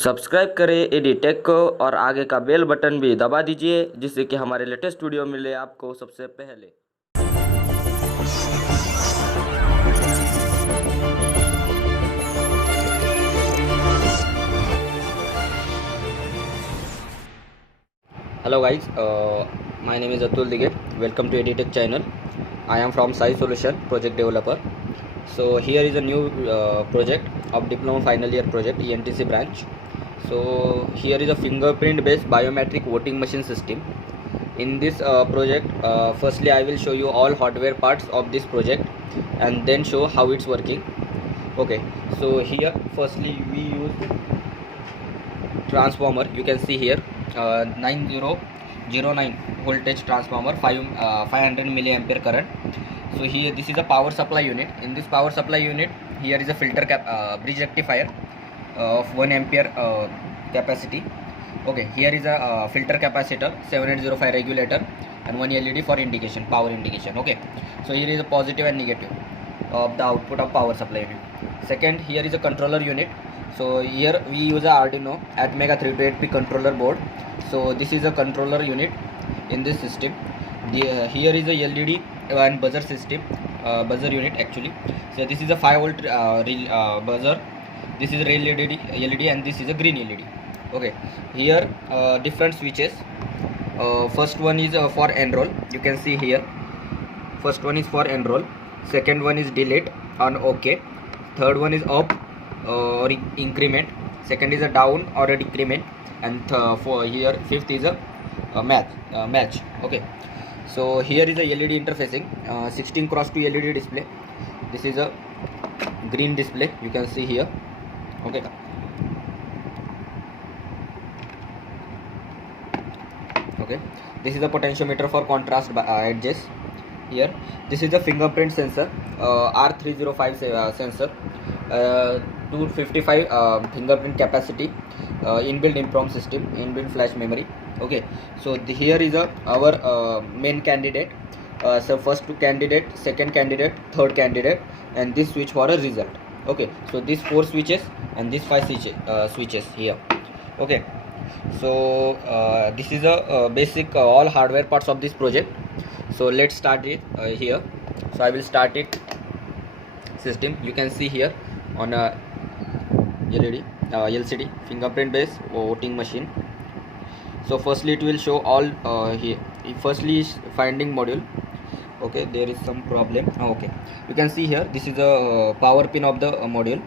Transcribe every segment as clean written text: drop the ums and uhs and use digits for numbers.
Subscribe करें एडीटेक को और आगे का बेल बटन भी दबा दीजिए जिससे कि हमारे लेटेस्ट वीडियो मिले आपको सबसे पहले। Hello guys, my name is Atul Dige. Welcome to Editech channel. I am from Sai Solution, project developer. So here is a new project of diploma final year project ENTC branch. So here is a fingerprint based biometric voting machine system. In this project, firstly I will show you all hardware parts of this project and then show how it's working. Okay, so here firstly we use transformer. You can see here 9009 voltage transformer, 500 milliampere current. So here this is a power supply unit. In this power supply unit here is a filter bridge rectifier of 1 ampere capacity. Okay, here is a filter capacitor, 7805 regulator, and one LED for indication, power indication. Okay, so here is a positive and negative of the output of power supply unit. Second, here is a controller unit. So here we use a Arduino Atmega 3283 controller board. So this is a controller unit in this system. Here is a LED and buzzer system, buzzer unit actually. So this is a 5 volt buzzer. This is a red LED and this is a green LED. Okay, here different switches. First one is for enroll. You can see here. First one is for enroll. Second one is delete on OK. Third one is up or increment. Second is a down or a decrement, and for here fifth is a match. Okay, so here is a LED interfacing, 16x2 LED display. This is a green display, you can see here. Okay, this is a potentiometer for contrast edges. Here this is the fingerprint sensor, R305 sensor, 255 fingerprint capacity, inbuilt EEPROM system, inbuilt flash memory. Okay, so here is our main candidate. So first two candidate, second candidate, third candidate, and this switch for a result. Okay, so these 4 switches and these 5 switches here. Okay, so this is a basic all hardware parts of this project. So let's start it here. So I will start it system. You can see here on a LED LCD fingerprint based voting machine. So firstly it will show all here. Firstly is finding module. Okay, there is some problem. Okay, you can see here this is a power pin of the module,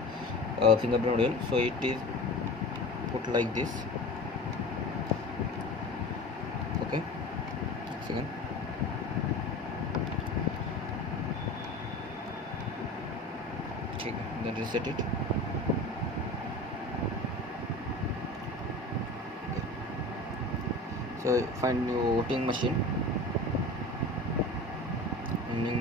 fingerprint module. So it is put like this. Okay, second. Then reset it. So find new voting machine, ending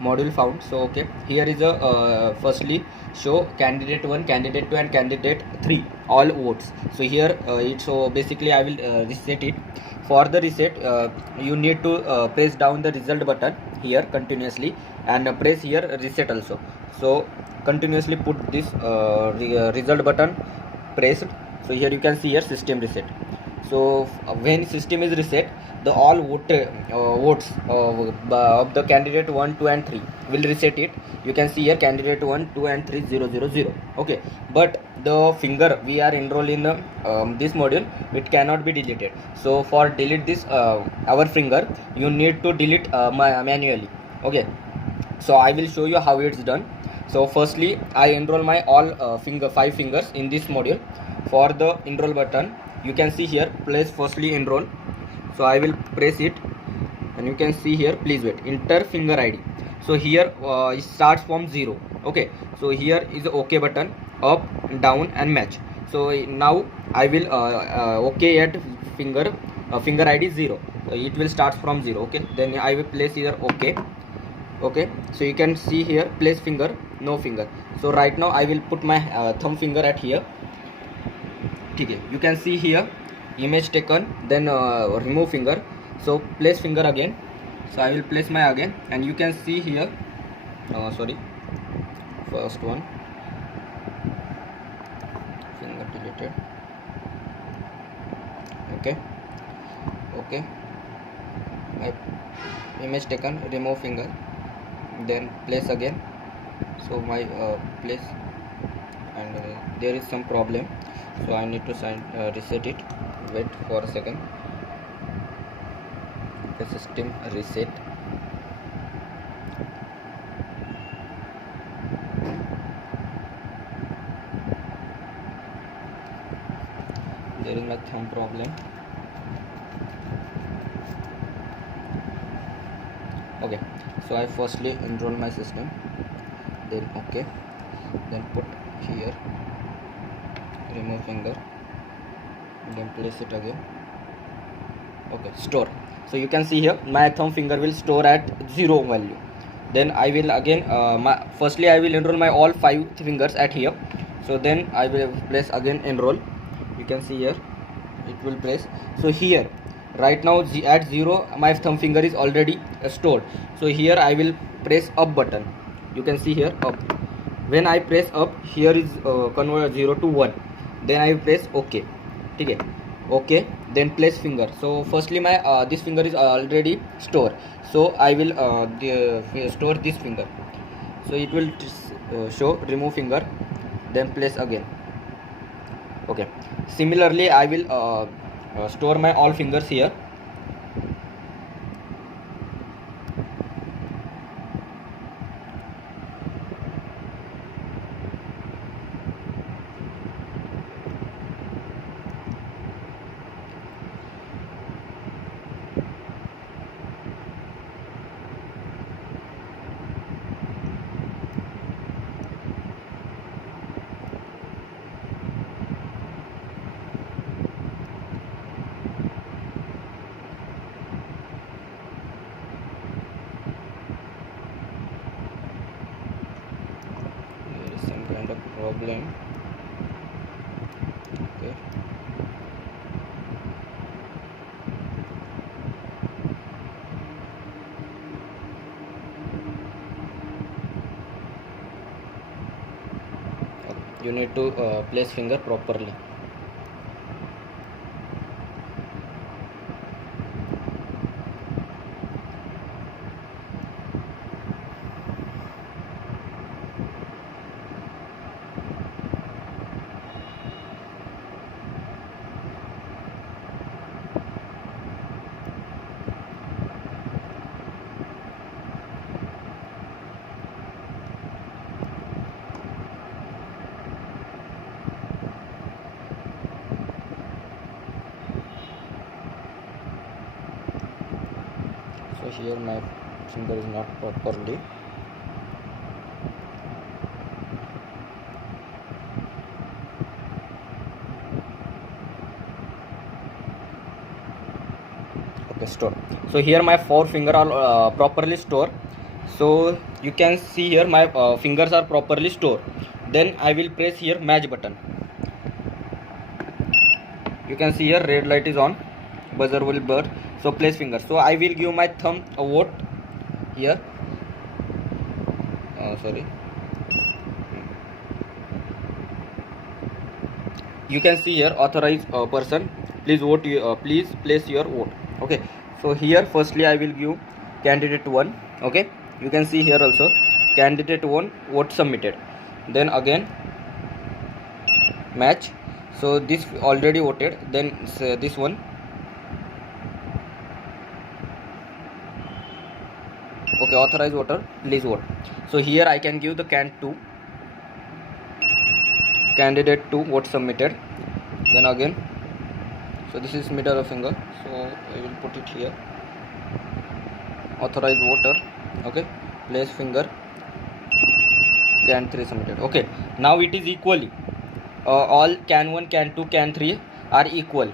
module found. So okay, here is a firstly show candidate 1, candidate 2 and candidate 3 all votes. So here so basically I will reset it. For the reset you need to press down the result button here continuously and press here reset also. So continuously put this result button pressed. So here you can see here system reset. So when system is reset, the all votes of the candidate 1, 2 and 3 will reset it. You can see here candidate 1, 2 and 3 000. Okay, but the finger we are enrolled in this module, it cannot be deleted. So for delete this our finger, you need to delete manually. Okay, so I will show you how it's done. So firstly I enroll my all 5 fingers in this module. For the enroll button, you can see here place firstly enroll. So I will press it and you can see here please wait, enter finger ID. So here it starts from 0. Okay, so here is the OK button, up, down and match. So now I will OK at finger ID 0. So it will start from 0. Okay, then I will place here OK. Okay, so you can see here place finger, no finger. So right now I will put my thumb finger at here. Okay, you can see here image taken, then remove finger. So place finger again. So I will place my again and you can see here sorry, first one finger delete. completed. Okay, okay, my image taken, remove finger, then place again. So my place, and there is some problem, so I need to reset it. Wait for a second. The system reset. There is my thumb problem. Okay, so I firstly enroll my system, then okay, then put here, remove finger, then place it again. Okay, store. So you can see here my thumb finger will store at 0 value. Then I will again firstly I will enroll my all 5 fingers at here. So then I will place again enroll. You can see here it will place. So here right now at 0 my thumb finger is already stored. So here I will press up button. You can see here up. When I press up, here is convert 0 to 1. Then I press OK. Okay, okay, then place finger. So firstly my this finger is already stored, so I will store this finger. So it will show remove finger, then place again. Okay, similarly I will store my all fingers here. There is some kind of problem. Okay, you need to place finger properly. So here my finger is not properly. Okay, store. So here my 4 finger are properly stored. So you can see here my fingers are properly stored. Then I will press here match button. You can see here red light is on, buzzer will blur. So place finger. So I will give my thumb a vote here. Sorry. You can see here authorized person. Please vote. Please place your vote. Okay. So here firstly I will give candidate 1. Okay. You can see here also candidate 1 vote submitted. Then again match. So this already voted. Then this one. Okay, authorized voter, please vote. So here I can give the candidate 2 vote submitted. Then again, so this is middle of finger, so I will put it here. Authorized voter, okay, place finger, can 3 submitted. Okay, now it is equally all can 1, can 2, can 3 are equal.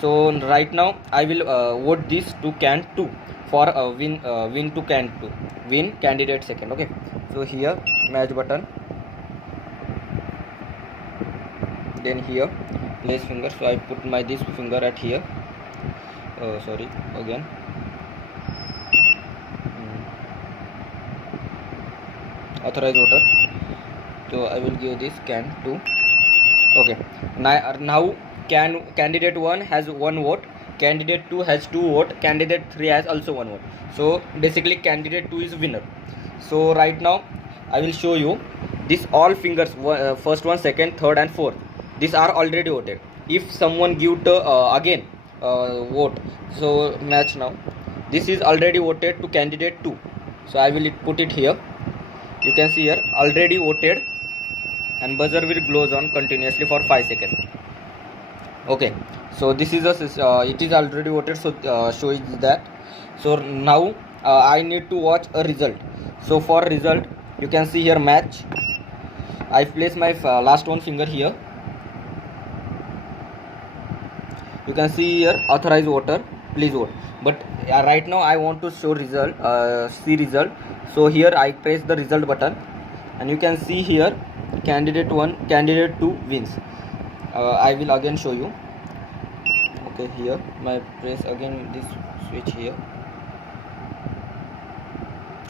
So right now I will vote this to can 2 for win to can 2, win candidate second. Okay, so here match button, then here place finger. So I put my this finger at here. Sorry, again. Authorized voter. So I will give this can 2. Okay. Now candidate 1 has 1 vote, candidate 2 has 2 vote, candidate 3 has also 1 vote. So basically candidate 2 is winner. So right now I will show you this all fingers, first one, second, third and fourth. These are already voted. If someone give the again vote, so match now. This is already voted to candidate 2. So I will put it here. You can see here already voted, and buzzer will glows on continuously for 5 seconds. Okay, so this is it is already voted, so shows that. So now I need to watch a result. So for result, you can see here match. I place my last one finger here. You can see here authorized voter, please vote. But right now I want to show result, see result. So here I press the result button, and you can see here candidate 1, candidate 2 wins. I will again show you. Okay, here my press again this switch here,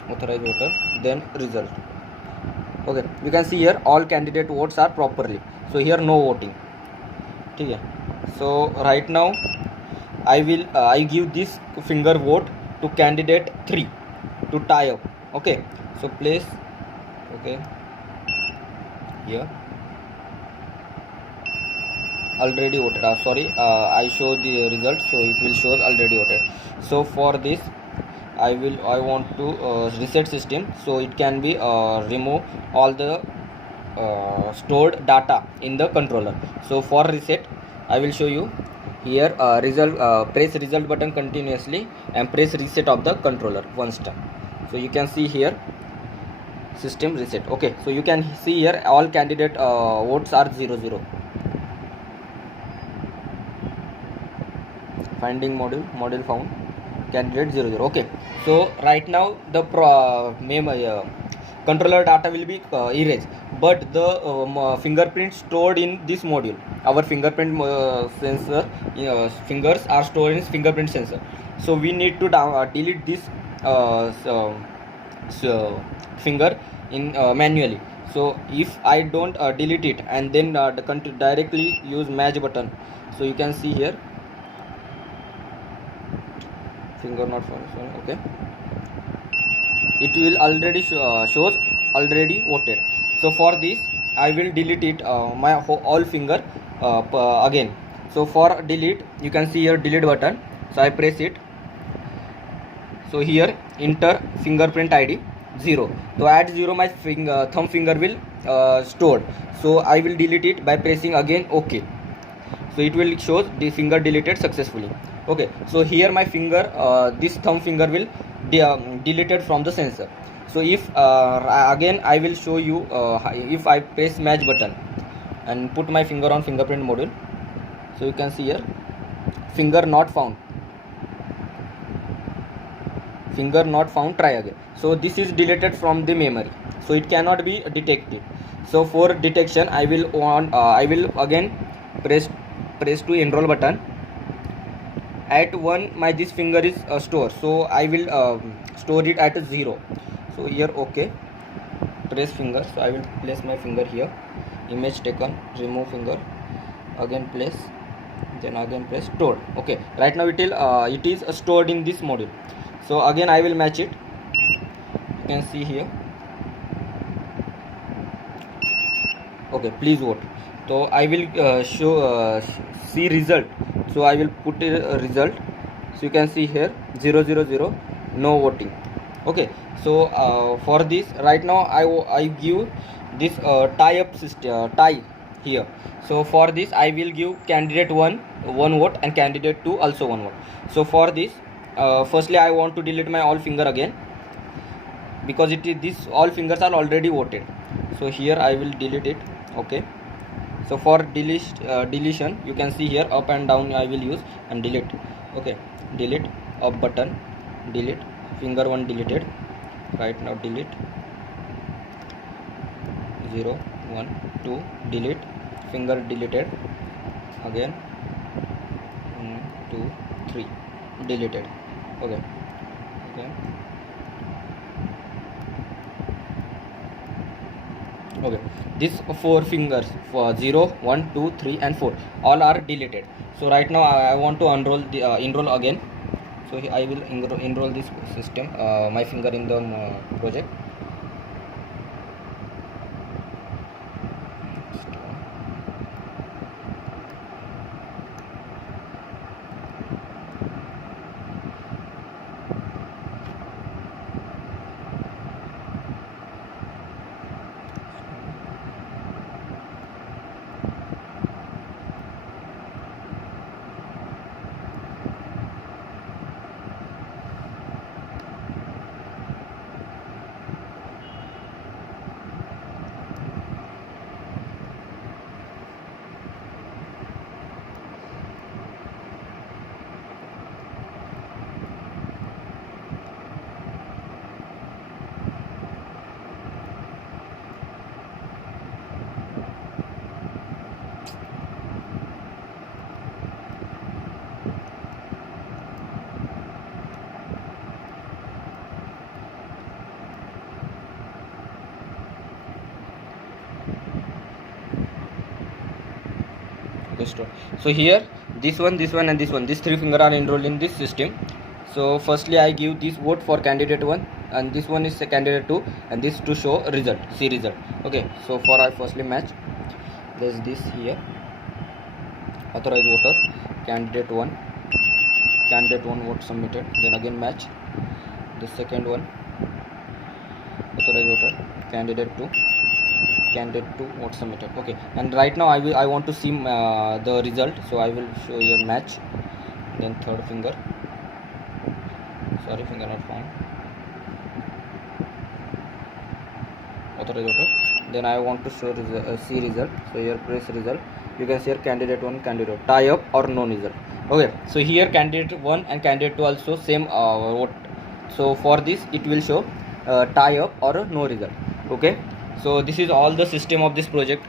authorized voter, then result. Okay, you can see here all candidate votes are properly, so here no voting. Okay, so right now I will I give this finger vote to candidate 3 to tie up. Okay, so place, okay, here already voted. I show the result, so it will show already voted. So for this I want to reset system, so it can be remove all the stored data in the controller. So for reset I will show you here, press result button continuously and press reset of the controller once time. So you can see here system reset. Okay, so you can see here all candidate votes are 0-0. Finding module found, candidate 0-0. Okay, so right now the controller data will be erased, but the fingerprint stored in this module, our fingerprint sensor fingers are stored in fingerprint sensor. So we need to delete this finger in manually. So if I don't delete it and then directly use match button, so you can see here finger not found. Okay, it will already shows already voted. So for this I will delete it, my all finger again. So for delete, you can see here delete button, so I press it. So here enter fingerprint ID 0. So at 0 my thumb finger will stored, so I will delete it by pressing again OK. So it will show the finger deleted successfully. Okay, so here my finger, this thumb finger will deleted from the sensor. So if again I will show you, if I press match button and put my finger on fingerprint module, so you can see here finger not found, finger not found, try again. So this is deleted from the memory, so it cannot be detected. So for detection I will again press to enroll button. At 1 my this finger is stored, so I will store it at 0. So here okay, press finger, so I will place my finger here, image taken, remove finger, again place, then again press stored. Okay, right now it is stored in this module. So again I will match it, you can see here. Okay, please vote. So I will show see result, so I will put a result. So you can see here 0-0-0, no voting. Okay, so for this right now I give this tie up system, tie here. So for this I will give candidate 1 vote and candidate 2 also 1 vote. So for this firstly I want to delete my all finger again, because it is this all fingers are already voted. So here I will delete it. Okay, so for deletion you can see here up and down I will use and delete. Okay, delete, up button, delete, finger 1 deleted, right now delete, 0 1 2 delete, finger deleted, again 1 2 3 deleted. Okay, Okay, these 4 fingers for 0, 1, 2, 3 and 4 all are deleted. So right now I want to enroll the enroll again. So I will enroll this system, my finger in the project. So here this one and this one, these 3 finger are enrolled in this system. So firstly I give this vote for candidate 1 and this one is the candidate 2 and this to show result, see result. Okay, so for I firstly match, there's this here, authorized voter, candidate 1 vote submitted, then again match the second one, authorized voter, candidate 2 vote submitted. Okay, and right now I want to see the result, so I will show your match, then third finger, sorry, finger not found, authorized voter, then I want to show see result. So here press result, you can see here candidate 1, candidate, tie up or no result. Okay, so here candidate 1 and candidate 2 also same vote. So for this it will show tie up or no result. Okay, so this is all the system of this project.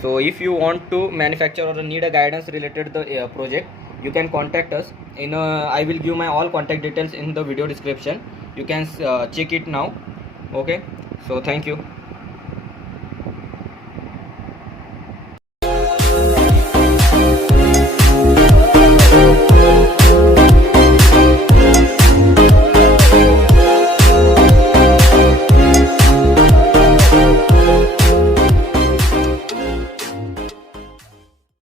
So if you want to manufacture or need a guidance related to the project, you can contact us in I will give my all contact details in the video description. You can check it now. Okay, so thank you.